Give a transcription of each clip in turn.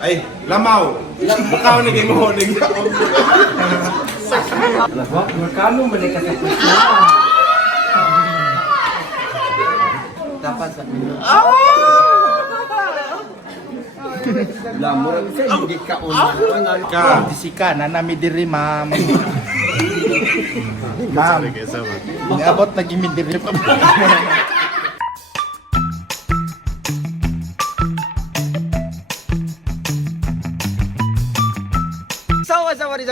Ay, lamaw. Bukaw ni kay mo ning. Alas wa, magkano man ay kasapit na. Dapat sa Lamor sa hindi ka una. Ka. Disika na nami diri ma'am. Ma'am. Niabot na gimi diri pa.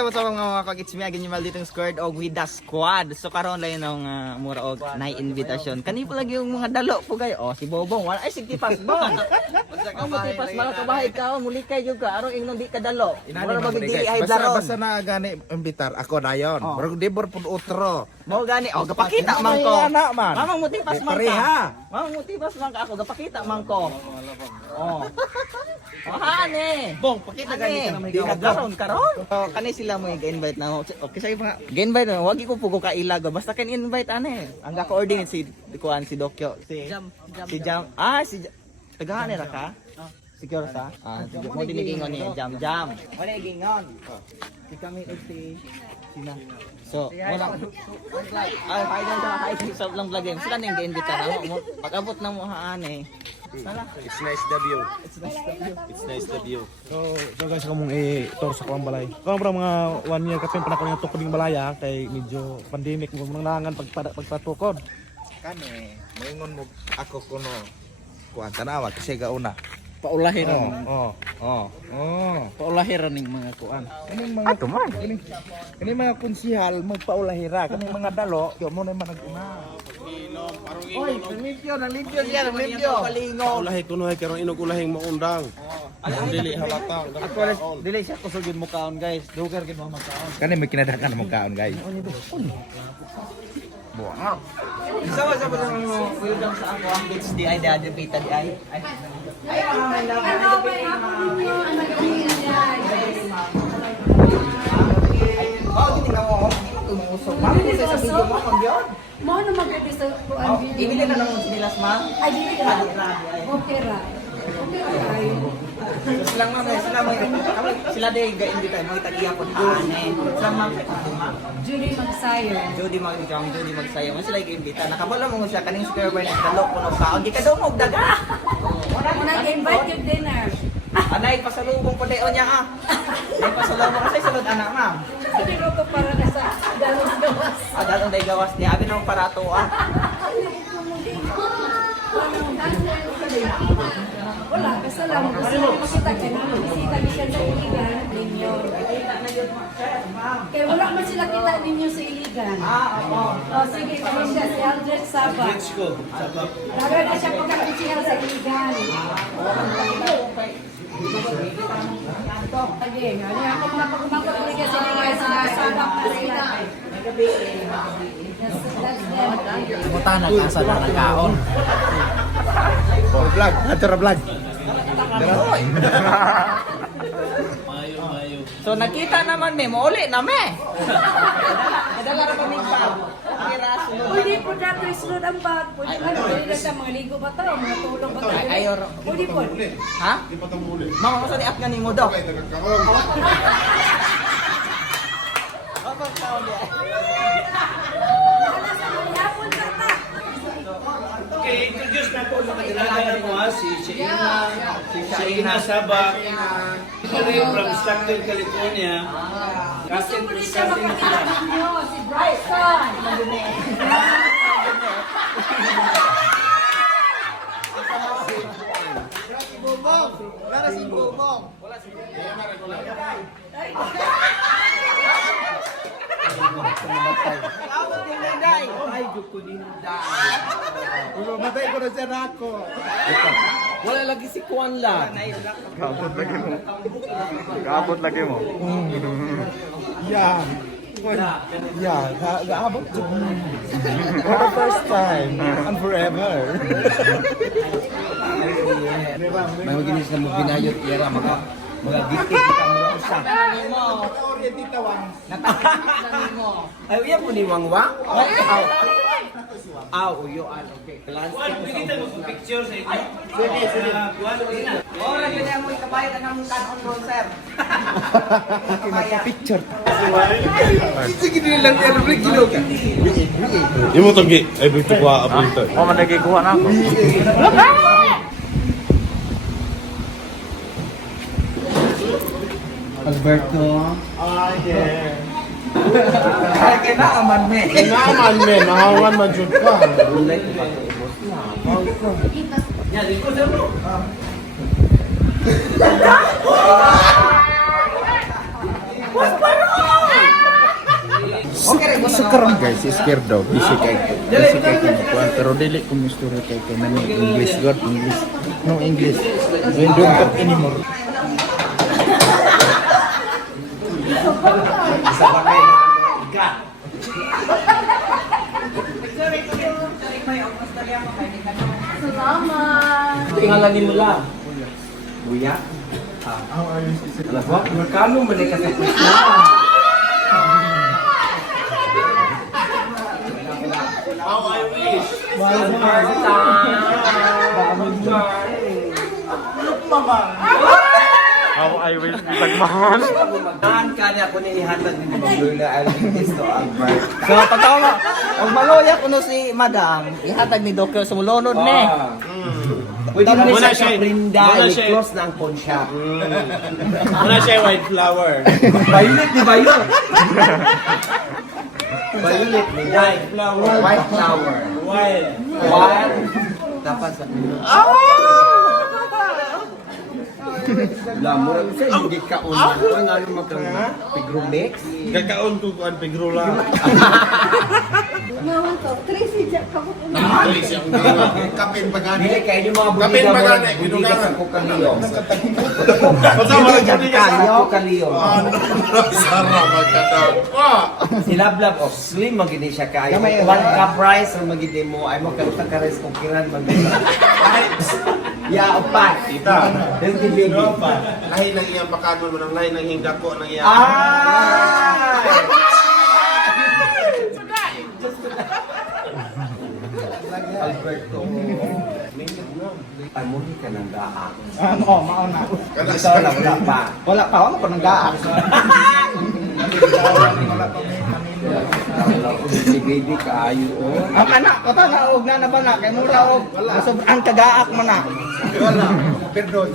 So mga kag-it's me again yung malditong squared og with the squad. So karon lang ng mura og na invitation. Kani pa lagi yung mga dalo po gay. Oh si Bobong wala ay sige pas bong. Ang matipas mga kabahay ka muli kay jud ka aron ingnon di ka dalo. Wala ba dili ay blaron. Basta na gani imbitar ako dayon. Pero dibor pud utro. Mo gani oh gapakita man ko. Mamang mutipas man ka. Pareha. Mamang mutipas man ka ako gapakita man ko. Oh. Hane. Bong, pakita gani ka na may karon karon. Kani sila mo i-invite na. Okay sa mga ga-invite na wagi ko pugo ka ilago. Basta kan invite ane. Ang ga-coordinate si kuan si Dokyo, si Jam. Si tagahan nila ka. Secure sa. Mo dinigingon ni Jam. Wala gingon. Si kami og si sina. So, wala. Hi sa lang vlog game. Sila ning ga-invite na mo. Pag-abot na mo haane. It's nice the view. It's nice the view. So guys, kamong i-tour sa kuang balay. Kung para mga 1 year kasi panahon yung tukod ng balaya kay medyo pandemic mo nangangan pagpatukod. Kani, moingon mo ako kuno. Kuan tanawa kasi gauna. Paulahiran. Paulahiran ning mga kuan. Kaning mga Kani mga konsihal magpaulahira, kaning mga dalo, yo mo na man naguna. Oy, nalimpyo siya. Kalingo. Ulahi kuno ay karon inog ulahing maundang. Dili halata. Ako dili siya kusugin mo kaon guys. Dugar gid mo magkaon. Kani may kinadakan mo kaon guys. Buang. Isa sa mo welcome sa ako ang beach di ay daddy pita di ay. Ay, my love. Oh, tingnan mo. Tumusok. Bakit sa video mo kung yun? Mau na mag-ibig sa kuan video. Ibili na lang ng nilas ma. Ay, dili ra. Okay ra. Okay ra. Sila day ga-invite mo itagiya ko ane. Sila man Judy Magsayo. Judy magsayo. Mo sila gi-invite. Nakabala mo siya kaning square bar na dalo kuno kaon. Di ka daw mo daga. Muna invite yung dinner. Anay pasalubong ko dayon niya ah. Nay pasalubong kasi sulod anak ma'am. Hindi ko to para na sa gawas. Datang day gawas niya. Abi nang para to ah. Wala, basta lang. Basta lang makita ka na. Bisita niyo siya sa Iligan. Ninyo. Kaya wala man sila kita ninyo sa Iligan. Oo. O sige, kami siya si Aldred Saba. Laga na siya pagkakutsihal sa Iligan. Again, ano yung ako mga pagkumangkot ulit sa Iligan sa Saba pa sila. Mutanan ka sa nakaon. Vlog, acara vlog. So nakita naman me, mauli na me. Adala ra kami pa. Pwede po dito isunod ang bag. Pwede na sa mga ligo ba ito? Mga tulong ba ito? Ayo. Pwede po. Ha? Mama mo sa di-up nga ni mo do. Okay, introduce na po sa kailangan mo si Sheina Saba, from Stockton, California. Gusto mo rin siya makakilala ninyo, si Bryson. Wala si Bobong. Awat din day. Ay gusto din day. Matay ko na siya nako. Wala lagi si Kuan la. Kaabot lagi mo. Yeah. Yeah, gaabot jud. For the first time and forever. May maginis na mo binayot yara mga gitid kita mo usa. Natakot mo. Ay uya po ni Wangwang. Uyuan. Okay. Kuan, pwede mo sa picture sa ito. Sige, sige. Kuan, ina. Ora gani mo ikabayad ang kanon doon, sir. Picture. Sige din lang yan, break kilo ka. Imo tonggi ay bito ko abito. Oh, man nagikuha na ako. Alberto. Kaya na aman me. Naman men, mahawan man jud ka. Sa karon guys, scared daw. Busy kay kuan pero dili ko mistura kay nani English God, English. No English. We don't talk anymore. Salamat. Tingala ni mula. Buya. Alas wa, magkano man ni kasi Krishna. How I wish. How I will tagmahan. Daan ka niya kung inihatag ni Lola Alvintis to Albert. So, pagkawa, ang maloya kuno si Madam, ihatag ni Dokyo sa mulonod ni. Pwede mo Muna siya siya. kaprinda, Muna siya. i-close na ang pawn shop. Muna siya white flower. Violet ni Violet. Violet ni White flower. White flower. White. White. Dapat sa Lamor sa hindi ka una. Ang ano magkang pigrumix. Kakaon ko kuan pigrula. Naman to. Tracy, Jack, kapot. Kapin pagani. Dili kay di mga Kapin buliga ba mo. gani? Buliga Ginugangan. sa kukaliyo. Basta wala jud ka. Kukaliyo. Sara magkadako. Silablab of slim magini siya kayo. One cup rice ang magini mo ay mo karuta ka rice kung kiran magini. Ya opat. Ita. Then the baby. Lahi nang iyang pakanon mo nang lahi nang hingdako nang iyang. Alberto. Ay, muli ka ng gaak. Mauna. Ito na, wala pa. Wala pa, wala pa ng gaak. Si baby kaayo, oh. Ang anak, kata na, og na ba na, kay mura, og. Ang kagaak mo na. Perdon.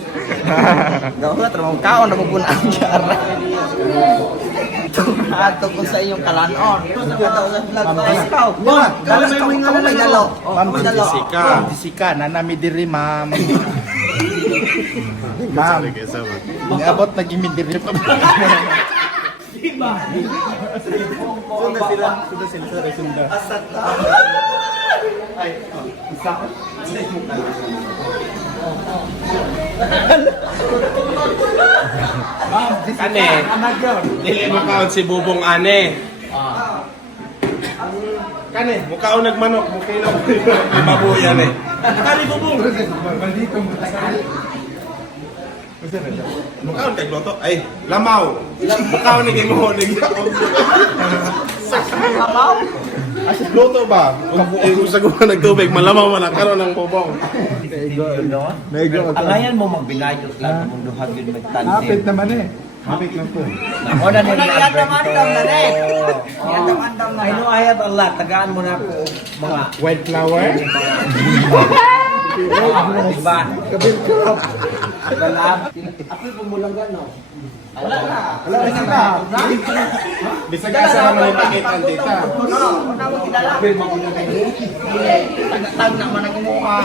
Gawala, tramang kaon, nabubuna ang jara. Ato ko sa iyong kalanon. Ikaw, kamo may dalo. Ma'am, May dalo. Jessica, nanami diri ma'am. Ma'am, niabot na gimi diri. Sunda. Kane. Dili mo kaon si Bubong ane. Kane, mukaon nagmanok, mukaon mabuyan eh. Kani Bubong. Mukaon kay Gloto. Ay, lamaw. Mukaon ni mo ni. Lamaw? Luto ba? Kung sa gumawa nagtubig, malamaw man ang karon ng bubong. Alayan mo magbinayos lang kung duhag yun magtandem. naman eh. Hapit lang po. O na nila yandam-andam na rin. Yandam-andam na. I know I have a lot. Tagaan mo na ako mga White flower. diba? Kabil ko. Galab. Ako'y bumulanggan, no? Wala na. Wala na. Bisag asa naman yung pakita ang tita. Una mo kilala. Ako'y bumulanggan. Tag naman ang mukha.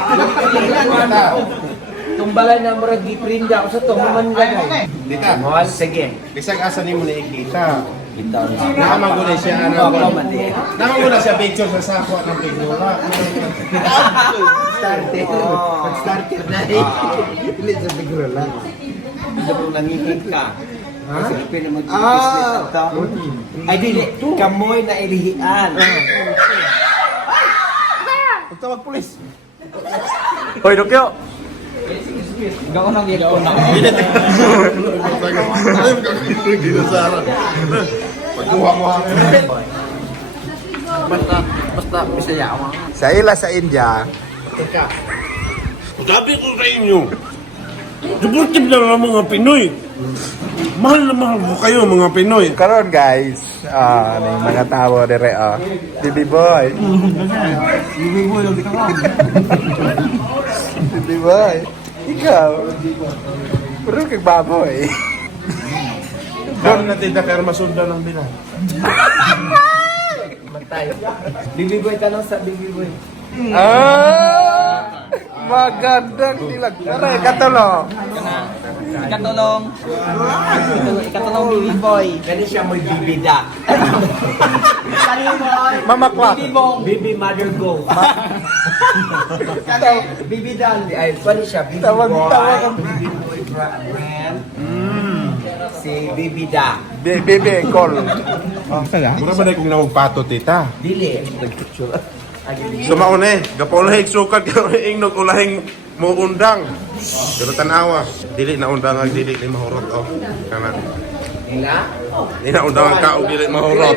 Tumbalay na murag giprinda ako sa to. Mamangan. Tita, Mahal, sige. bisag asa nimo na ikita. Ito. Nakamagulay siya ano. Oo, mali. Nakamagulay siya picture sa sako ng pignura. Starter. Pag-starter na eh. Dili sa bigro lang. Kung nangingin ka. Kasi pwede mag-business ito. Ay, dili. Kamoy na ilihian. Pagtawag pulis. Hoy, Dokyo! Gawin ang ito na. Ginasara. Pagkuha mo ha. Basta Bisaya ako. Sa ila sa India. Sabi ko sa inyo, supportive lang ang mga Pinoy. Mahal na mahal ko kayo mga Pinoy. Karon guys, ano yung mga tao dire Bibi boy. Bibi boy. Ikaw. Puro kag baboy. Doon natin na kaya masundan ng bilang. Bibi boy, tanong sa Bibi boy. Magandang nilag. Aray, katulong. Ikatulong. Ikatulong Bibi boy. Gani siya mo'y bibida. Kani boy. Mamakwak. Bibi bong. Bibi mother go. Bibi dan. Ay, kani siya. Bibi Tawag boy. ang Bibi boy friend. Si Bibi da. Bibi call. Mura ba na kung namagpato, tita? Dili. Sumaon gapulahig sukat ingnog ulahing mo undang. Pero tanawa, dili na undang ang dili ni mahurot kana. Ila? Ina undang ang kaog dili mahurot.